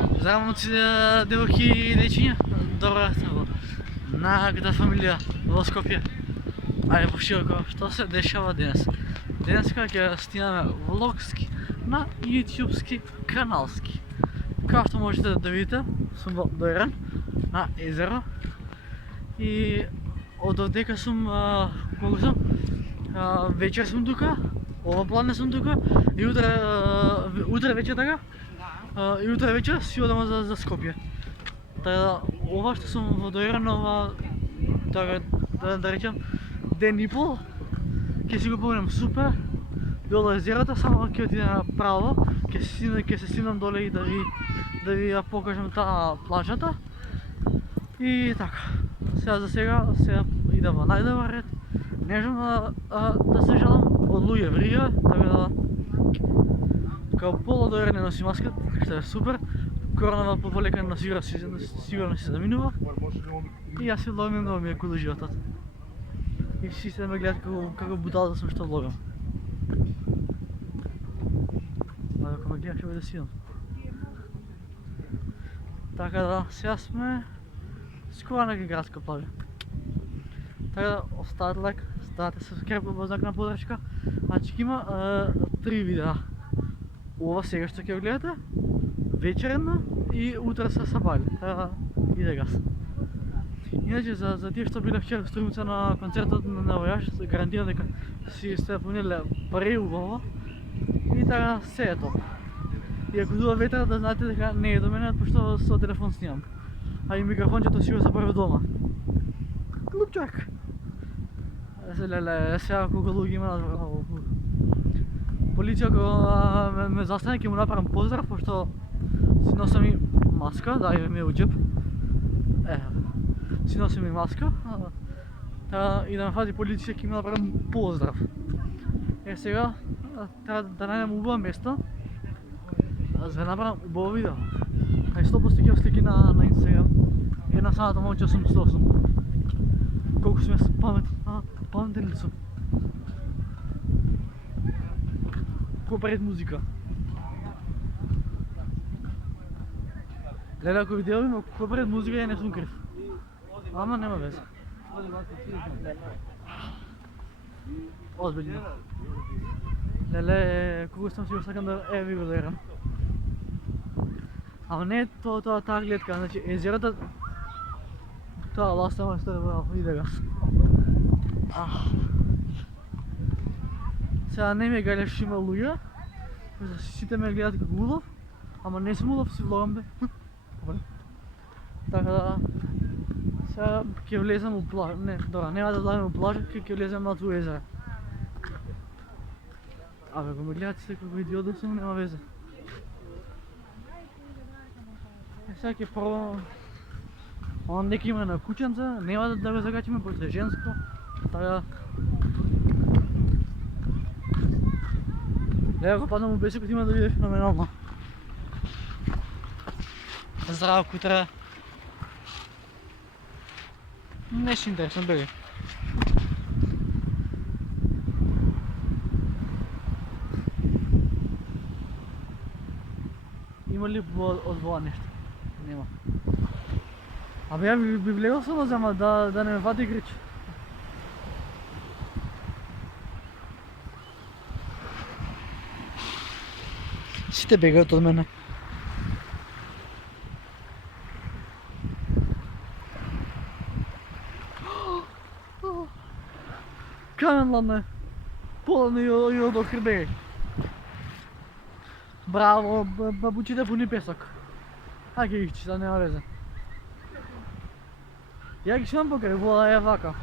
Здраво, момци, девойки и дечиња. Добро утро. Нагда фамилија во Скопје. Ајде пошироко, што се дешава денес? Денеска ќе снимаме влогски на јутјубски каналски. Како што можете да видите, сум во Дојран на езеро. И од овдека сум, колку сум? Вечер сум тука, ова пладне сум тука и утре вечер така? И утре вечер си одам за Скопје. Така ова што сум во Дојран, ова така да речем ден и пол, ќе си го поминам супер долу езерото, само ќе отидам право, ќе се снимам доле и да ви ја покажам таа плажата. И така, сега идам во најдобар ред. Не знам да се жалам од луѓе врига, така да као пола Дојран не носи маска, што е супер. Коронава полека сигурно се заминува. И јас се влогам, много ми е кул животот. И си се ме гледат како будал да сум што влогам. А ако ме гледаш ќе да сидам. Така да, сега сме скоро на градска плажа. Така да, оставете лайк, ставете subscribe во знак на подршка. Значи има 3 видеа. Ова сега што ќе го гледате, вечерна и утре се сабали. Така иде газ. Иначе за тие што биле вчера Струмица на концертот на Војаш, гарантирам дека си сте понеле преубаво. И така се е топ. И ако дува ветер да знаете дека не е до мене, пошто со телефон снимам. А и микрофончето си го забравив дома. Клупчак! Сега колку луѓе има на полиција кога ме застане ќе му направам поздрав, пошто си носам и маска, да имам ја у џеп. Си носим и маска. И да ме фати полиција ќе ми направам поздрав. Сега треба да најдем убава место за да направам убаво видео. Ај 100% ќе слики на Инстаграм. Една самата момче сум 108. Колку сме паметен ли сум? Ко пред музика. Леле, ако видео има ко пред музика, ја не сум крив. Ама нема везе. Озбилно. Леле, кога сам си го сакам да ви го гледам. Ама не тоа таа гледка, значи езерото тоа ласта мајстор иде газ. Сега не ме гајле што има луѓе, сите ме гледат како улов, ама не сум улов, си влогам бе. Така да, сега ќе влезам у плажа, не, добра, нема да влезам у плажа, ќе влезам на ту езера. Абе, ако ме гледате се како идиот да сум, нема везе. Сега ќе пробам, нека има на кученца, нема да го закачиме, пошто е женско, така. Лево, ако паднам у бесекот има да биде феноменално. Здраво, кутра. Нешто интересно, беги. Има ли од воа нешто? Нема. Абе ја би влегол само зама да не ме фати грич. Сите бегаат од мене. Камен ладне. Полно и од охр бегај. Браво, бабучите пуни песок. А ќе ги читам, нема везе. Ја ги читам покрај, вода е вака.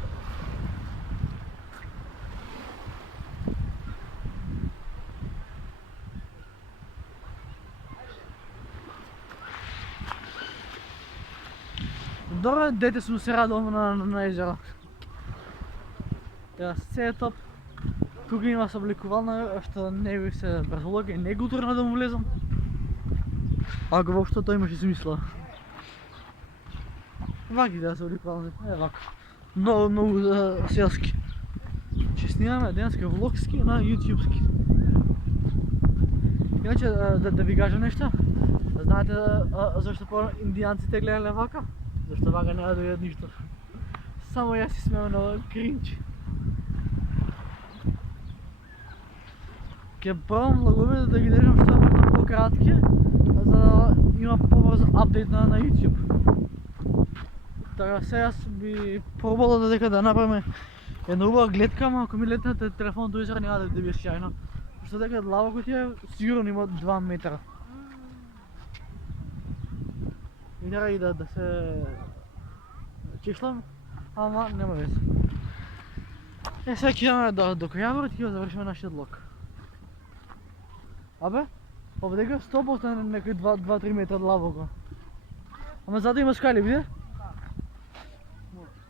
Добро, дете сум се радувам на езеро. Ја се е топ. Тука има собликувална, што не би се брзолога и некултурно да му влезам. Ако воопшто тој имаше смисла. Ваки да се обликувални, вака. Многу селски. Че снимаме денеска влогски на јутјубски. Иначе да ви кажа нешто, Знаете защо по-индианците гледали вака? Защо вака няма да видят нищо. Само я си смея на кринч. Ке пробвам лагове да ги держам що възможно по-кратки, за да има по-бърз апдейт на YouTube. Така сега би пробвала да направим една хубава гледка, ама ако ми летнете телефон до изра няма да биде sjajно. Защото дека лава котия сигурно има 2 метра. И трябва и да се чишлам, ама няма вез. Сега кидаме до Каявър и такива завършим нашия влог. Абе, овдека 100% някакви 2-3 метра лава. Ама зада има скали, видя?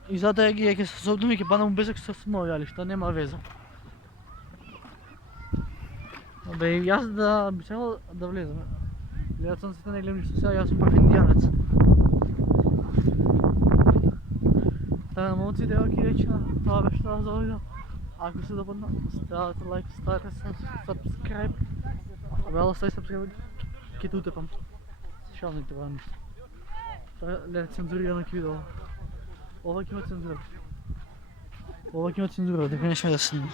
И зада е с обдуми, ке пана му бесък с много ялища, няма веза. Абе, и аз би трябвало да влезам. Гледат сънците не гледам нищо сега, аз съм прав индианец. Та, момци, девойки, вече на това беше това за видео. Ако се допадна, ставате лайк, ставате subscribe. Абе, ала стай subscribe, ке те утепам. Шал не трябва нищо. Леда цензурирано видео. Ова ќе има цензура. Ова ќе има цензура, дека не сме да снимам.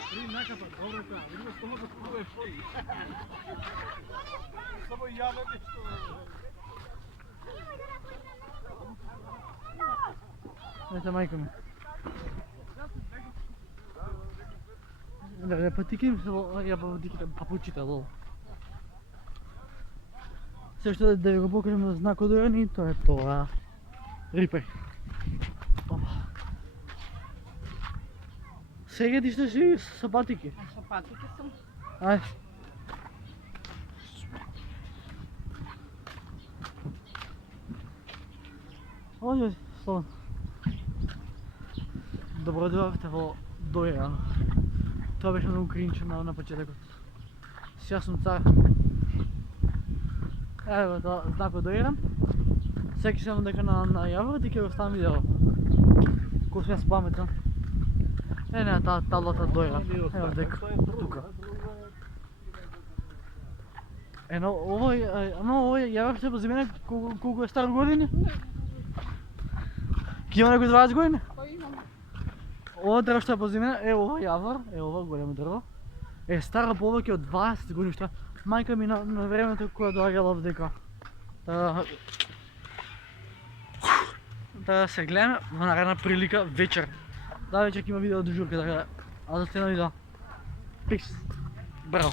Ето майка ми. Да, пътики я папучите, лол. Също да ви го покажем на знакодорен и то е това. Рипай. Сега ти ще си с патики. С патики съм. Ай. Ой, слон. Добро дойдохте во Доира. Това беше много кринче на почетъкът. Сега съм цар. Ево, това знак от Доира. Всеки съм дека на Явор и ке оставам видео. Ко сме с памета. Не, таблата Доира. Ево дека, тука. Овој Јавор се за мене колко е стар години? Ки има некои 20 години? Кој имам? Ова дрво што е пози мене, е ова Јавор, е ова големо дрво. Е стара повеќе од 20 години што мајка ми на времето кога доаѓала вдека. Да се гледаме во наредна прилика вечер. Да, вечер ќе има видео до журка, така да следно видео. Пикс. Браво.